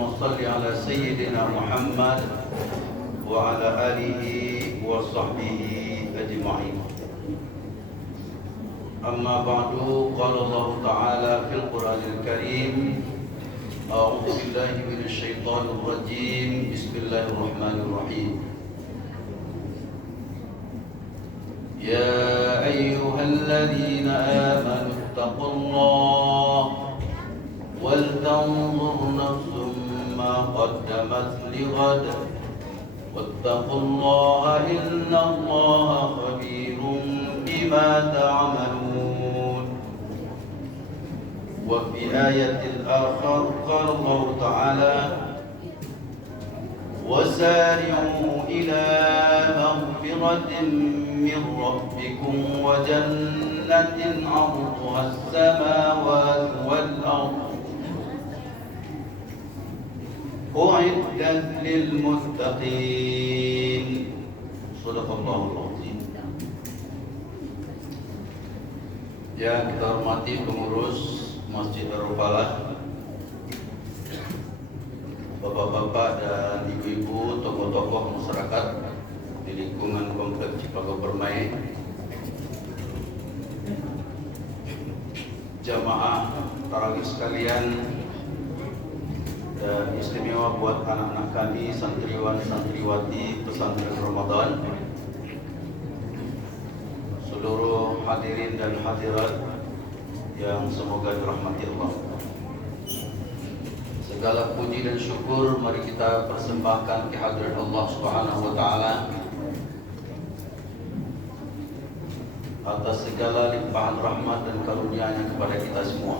اللهم صل على سيدنا محمد وعلى آله وصحبه أجمعين. أما بعد، قال الله تعالى في القرآن الكريم: أعوذ بالله من الشيطان الرجيم، بسم الله الرحمن الرحيم. يا أيها الذين آمنوا اتقوا الله ولتنظر نفس ما قدمت لغد واتقوا الله إن الله خبير بما تعملون. وفي آية الآخر قال الله تعالى: وسارعوا إلى مغفرة من ربكم وجنة عرضها السماوات والأرض أعدت للمتقين. صدق الله العظيم. Yang kita hormati pengurus Masjid Darul Falah, bapak-bapak dan ibu-ibu, tokoh-tokoh masyarakat di lingkungan Komplek Cipago Permai, jamaah tarawih sekalian, dan istimewa buat anak-anak kami, santriwan santriwati pesantren Ramadan, seluruh hadirin dan hadirat yang semoga dirahmati Allah. Segala puji dan syukur mari kita persembahkan ke hadirat Allah Subhanahu wa taala atas segala limpahan rahmat dan karunia-Nya kepada kita semua.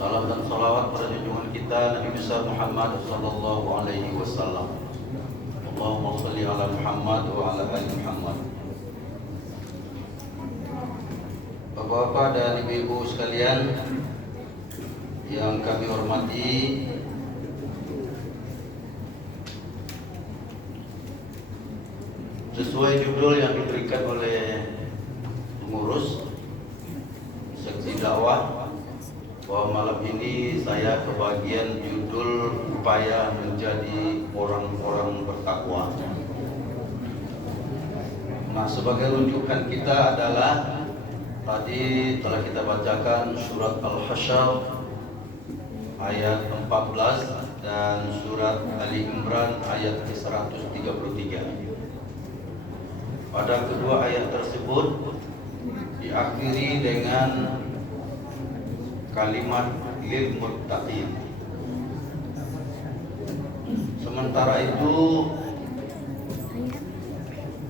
Salam dan salawat pada junjungan kita Nabi besar Muhammad sallallahu alaihi wasallam. Allahumma shalli ala Muhammad wa ala ali Muhammad. Bapak-bapak dan ibu-ibu sekalian yang kami hormati, sesuai judul yang diberikan oleh pengurus seksi dakwah, bahwa malam ini saya kebagian judul upaya menjadi orang-orang bertakwa. Nah, sebagai rujukan kita adalah tadi telah kita bacakan surat Al-Hasyr ayat 14 dan surat Ali Imran ayat 133. Pada kedua ayat tersebut diakhiri dengan kalimat lil muttaqin. Sementara itu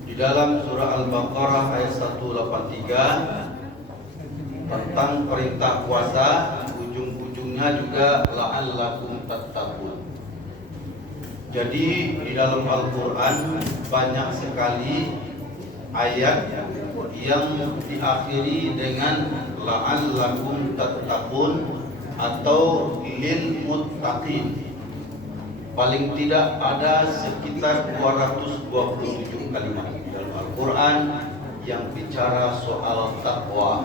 di dalam surah Al-Baqarah ayat 183 tentang perintah puasa, ujung-ujungnya juga la'allakum tattaqun. Jadi di dalam Al-Quran banyak sekali ayat yang diakhiri dengan la'allakum tattaqun atau lil muttaqin. Paling tidak ada sekitar 227 kalimat dalam Al-Quran yang bicara soal takwa.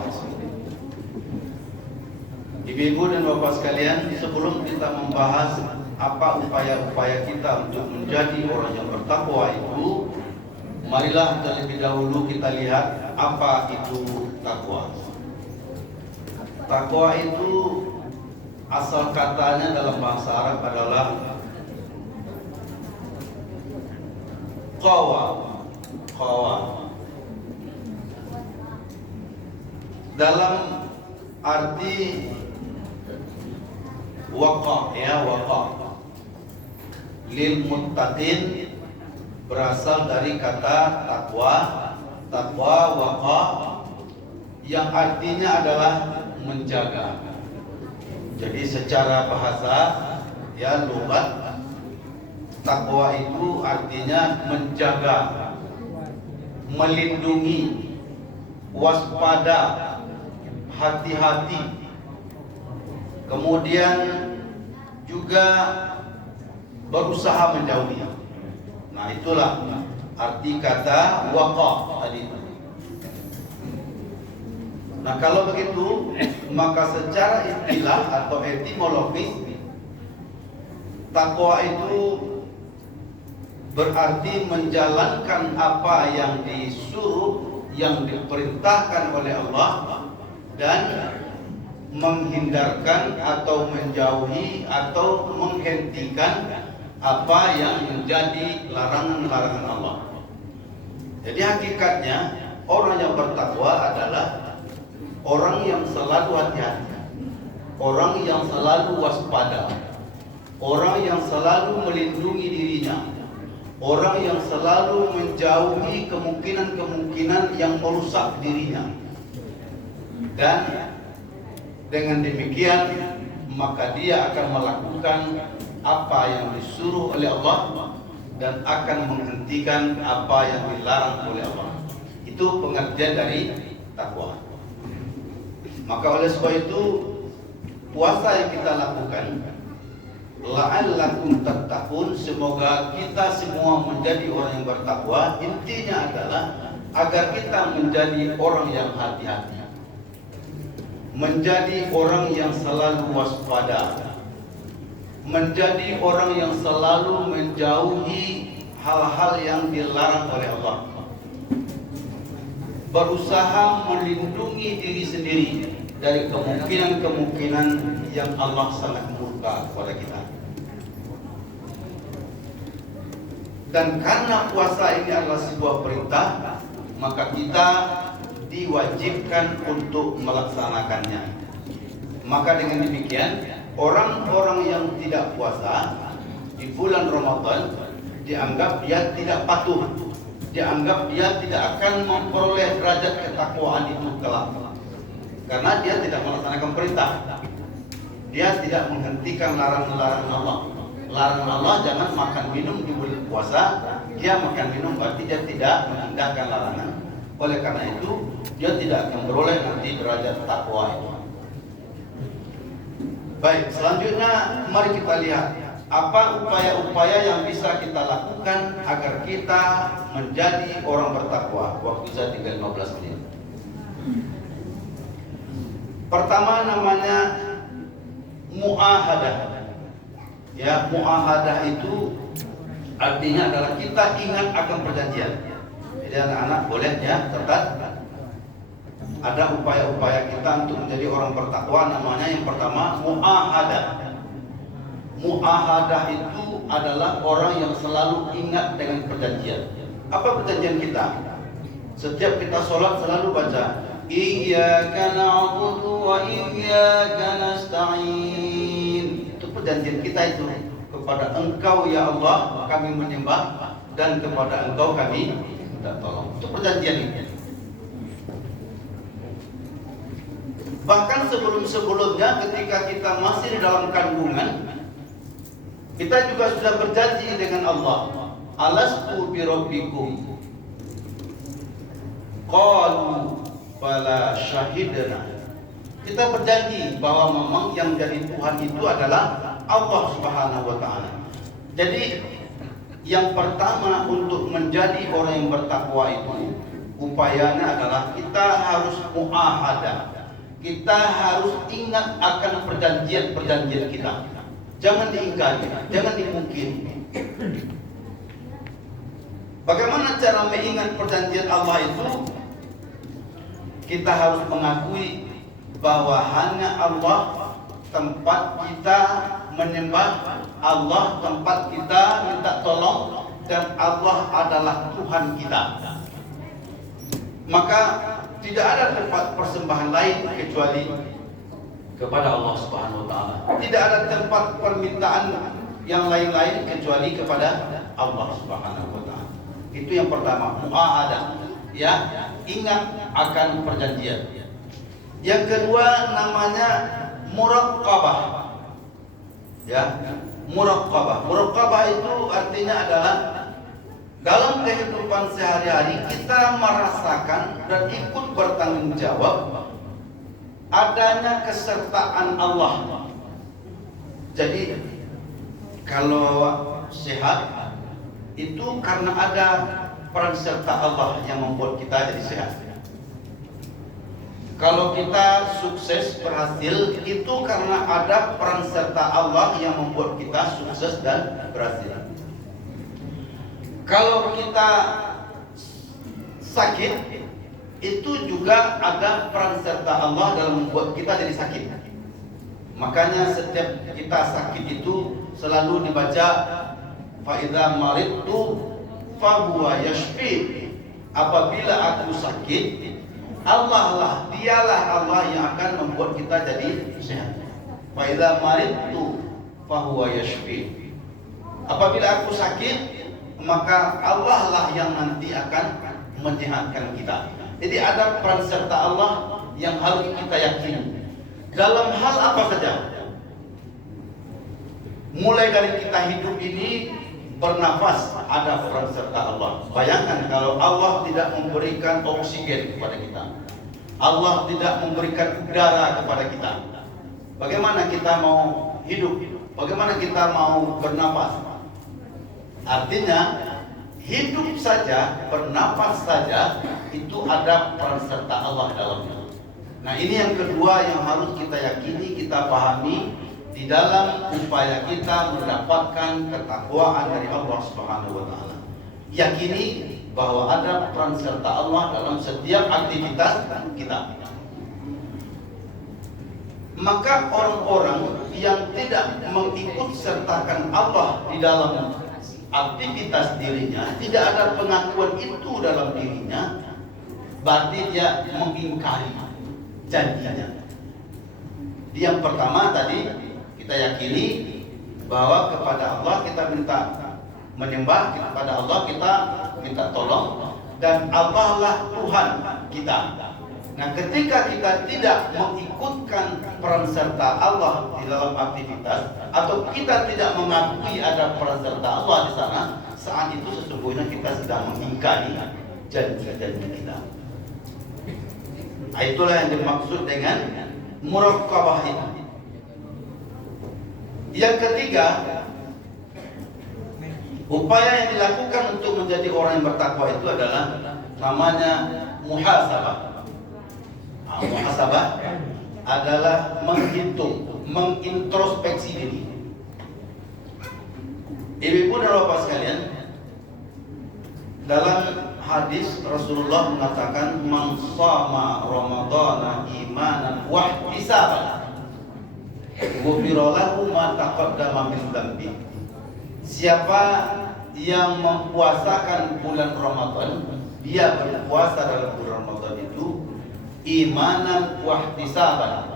Ibu-ibu dan bapak sekalian, sebelum kita membahas apa upaya-upaya kita untuk menjadi orang yang bertakwa itu, marilah terlebih dahulu kita lihat apa itu takwa. Takwa itu asal katanya dalam bahasa Arab adalah qawa. Dalam arti waqa, lil muttaqin berasal dari kata takwa waqa, yang artinya adalah menjaga. Jadi secara bahasa lughat, takwa itu artinya menjaga, melindungi, waspada, hati-hati. Kemudian juga berusaha menjauhi. Nah, itulah arti kata waqa tadi. Nah, kalau begitu, maka secara istilah atau etimologis Takwa itu berarti menjalankan apa yang disuruh, yang diperintahkan oleh Allah, dan menghindarkan atau menjauhi atau menghentikan apa yang menjadi larangan-larangan Allah. Jadi hakikatnya orang yang bertakwa adalah orang yang selalu hati-hati, orang yang selalu waspada, orang yang selalu melindungi dirinya, orang yang selalu menjauhi kemungkinan-kemungkinan yang merusak dirinya. Dan dengan demikian maka dia akan melakukan apa yang disuruh oleh Allah dan akan menghentikan apa yang dilarang oleh Allah. Itu pengertian dari takwa. Maka oleh sebab itu puasa yang kita lakukan, la'allakum tattaqun, semoga kita semua menjadi orang yang bertakwa. Intinya adalah agar kita menjadi orang yang hati-hati, menjadi orang yang selalu waspada, menjadi orang yang selalu menjauhi hal-hal yang dilarang oleh Allah, berusaha melindungi diri sendiri dari kemungkinan-kemungkinan yang Allah sangat murka kepada kita. Dan karena puasa ini adalah sebuah perintah, maka kita diwajibkan untuk melaksanakannya. Maka dengan demikian, orang-orang yang tidak puasa di bulan Ramadan dianggap dia tidak patuh, dianggap dia tidak akan memperoleh derajat ketakwaan itu kelak, karena dia tidak melaksanakan perintah, dia tidak menghentikan larangan-larangan Allah. Larangan Allah jangan makan minum di bulan puasa, dia makan minum berarti dia tidak mengindahkan larangan. Oleh karena itu dia tidak akan beroleh nanti derajat takwa itu. Baik, selanjutnya mari kita lihat apa upaya-upaya yang bisa kita lakukan agar kita menjadi orang bertakwa. Waktu saya tinggal 15 menit. Pertama namanya mu'ahadah. Ya, mu'ahadah itu artinya adalah kita ingat akan perjanjian. Jadi anak-anak boleh ya catat. Ada upaya-upaya kita untuk menjadi orang bertakwa, namanya yang pertama mu'ahadah. Mu'ahadah itu adalah orang yang selalu ingat dengan perjanjian. Apa perjanjian kita? Setiap kita sholat selalu baca Iyyaka na'budu wa iyyaka nasta'in. Itu perjanjian kita itu. Kepada Engkau ya Allah kami menyembah, dan kepada Engkau kami minta tolong. Itu perjanjian ini. Bahkan sebelum-sebelumnya ketika kita masih di dalam kandungan, kita juga sudah berjanji dengan Allah. Alastu bi rabbikum. Qalu bala syahidna. Kita berjanji bahwa memang yang jadi Tuhan itu adalah Allah Subhanahu wa taala. Jadi yang pertama untuk menjadi orang yang bertakwa itu upayanya adalah kita harus muahadah. Kita harus ingat akan perjanjian-perjanjian kita. Jangan diingkari, jangan dimungkiri. Bagaimana cara mengingat perjanjian Allah itu? Kita harus mengakui bahwa hanya Allah tempat kita menyembah, Allah tempat kita minta tolong, dan Allah adalah Tuhan kita. Maka tidak ada tempat persembahan lain kecuali kepada Allah Subhanahu wa taala. Tidak ada tempat permintaan yang lain-lain kecuali kepada Allah Subhanahu wa taala. Itu yang pertama, mu'ahadah. Ya, ingat akan perjanjian. Yang kedua namanya muraqabah. Ya, muraqabah. Muraqabah itu artinya adalah dalam kehidupan sehari-hari kita merasakan dan ikut bertanggung jawab adanya kesertaan Allah. Jadi kalau sehat itu karena ada peran serta Allah yang membuat kita jadi sehat. Kalau kita sukses berhasil itu karena ada peran serta Allah yang membuat kita sukses dan berhasil. Kalau kita sakit itu juga ada peran serta Allah dalam membuat kita jadi sakit. Makanya setiap kita sakit itu selalu dibaca fa idza maridtu fa huwa yashfi. Apabila aku sakit, dialah Allah yang akan membuat kita jadi sehat. Fa idza maridtu fa huwa yashfi. Apabila aku sakit, maka Allah lah yang nanti akan menyehatkan kita. Jadi ada peran serta Allah yang harus kita yakini. Dalam hal apa saja. Mulai dari kita hidup ini bernafas ada peran serta Allah. Bayangkan kalau Allah tidak memberikan oksigen kepada kita, Allah tidak memberikan udara kepada kita, bagaimana kita mau hidup? Bagaimana kita mau bernafas? Artinya hidup saja, bernafas saja itu ada peran serta Allah dalamnya. Nah, ini yang kedua yang harus kita yakini, kita pahami di dalam upaya kita mendapatkan ketakwaan dari Allah Subhanahu wa taala. Yakini bahwa ada peran serta Allah dalam setiap aktivitas kita. Maka orang-orang yang tidak mengikut sertakan Allah di dalam aktivitas dirinya, tidak ada pengakuan itu dalam dirinya, berarti dia mengingkari janjinya. Yang pertama tadi kita yakini bahwa kepada Allah kita minta menyembah, kepada Allah kita minta tolong, dan Allah lah Tuhan kita. Nah, ketika kita tidak mengikutkan peran serta Allah di dalam aktivitas, atau kita tidak mengakui ada peran serta Allah di sana, saat itu sesungguhnya kita sedang mengingkari janji-janji kita. Nah, itulah yang dimaksud dengan muraqabah itu. Yang ketiga, upaya yang dilakukan untuk menjadi orang yang bertakwa itu adalah namanya muhasabah. Muhasabah adalah menghitung, mengintrospeksi diri. Ibu dan bapak sekalian, dalam hadis Rasulullah mengatakan man shama ramadhana imanan wa ihtisaban ghufira lahu ma taqaddama min dhanbi. Siapa yang mempuasakan bulan Ramadan, dia berpuasa dalam bulan Ramadan itu imanan wa ihtisaban,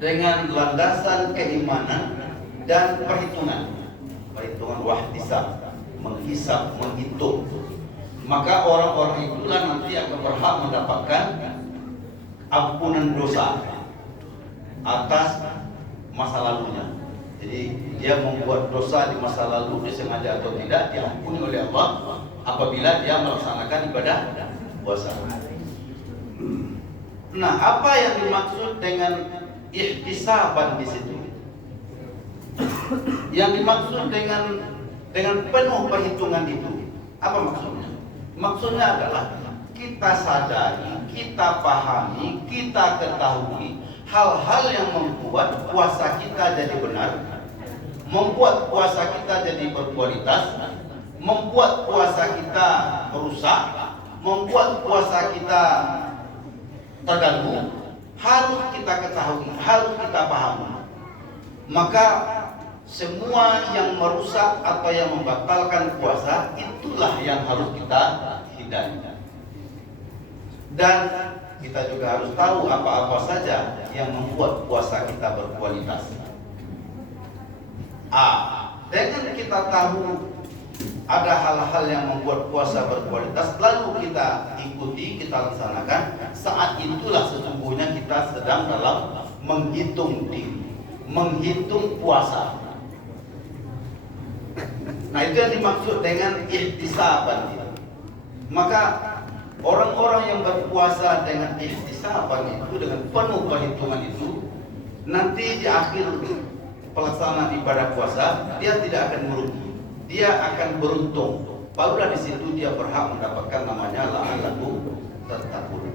dengan landasan keimanan dan perhitungan wa ihtisab, menghisab, menghitung. Maka orang-orang itulah nanti akan berhak mendapatkan ampunan dosa atas masa lalunya. Jadi dia membuat dosa di masa lalu, disengaja atau tidak, diampuni oleh Allah apabila dia melaksanakan ibadah puasa. Nah, apa yang dimaksud dengan ihtisaban di situ? Yang dimaksud dengan penuh perhitungan itu apa maksudnya? Maksudnya adalah kita sadari, kita pahami, kita ketahui hal-hal yang membuat puasa kita jadi benar, membuat puasa kita jadi berkualitas, membuat puasa kita rusak, membuat puasa kita terganggu, harus kita ketahui, harus kita pahami. Maka semua yang merusak atau yang membatalkan puasa, itulah yang harus kita hindari. Dan kita juga harus tahu apa-apa saja yang membuat puasa kita berkualitas. Dengan kita tahu ada hal-hal yang membuat puasa berkualitas, lalu kita ikuti, kita laksanakan, saat itulah sesungguhnya kita sedang dalam menghitung diri, menghitung puasa. Nah, itu yang dimaksud dengan ihtisaban. Maka orang-orang yang berpuasa dengan ihtisaban itu, dengan penuh perhitungan itu, nanti di akhir pelaksanaan ibadah puasa dia tidak akan merugi, dia akan beruntung. Barulah di situ dia berhak mendapatkan namanya la'allahu tattaqun.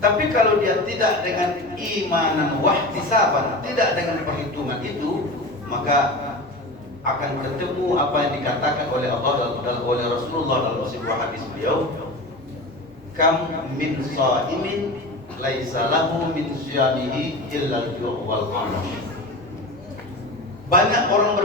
Tapi kalau dia tidak dengan imanan wahtisaban, tidak dengan perhitungan itu, maka akan ketemu apa yang dikatakan oleh Allah dan oleh Rasulullah dalam sebuah hadis beliau, kam min shaimin laisa lahu min siyamihi illa al-ju' wal 'atash. Banyak orang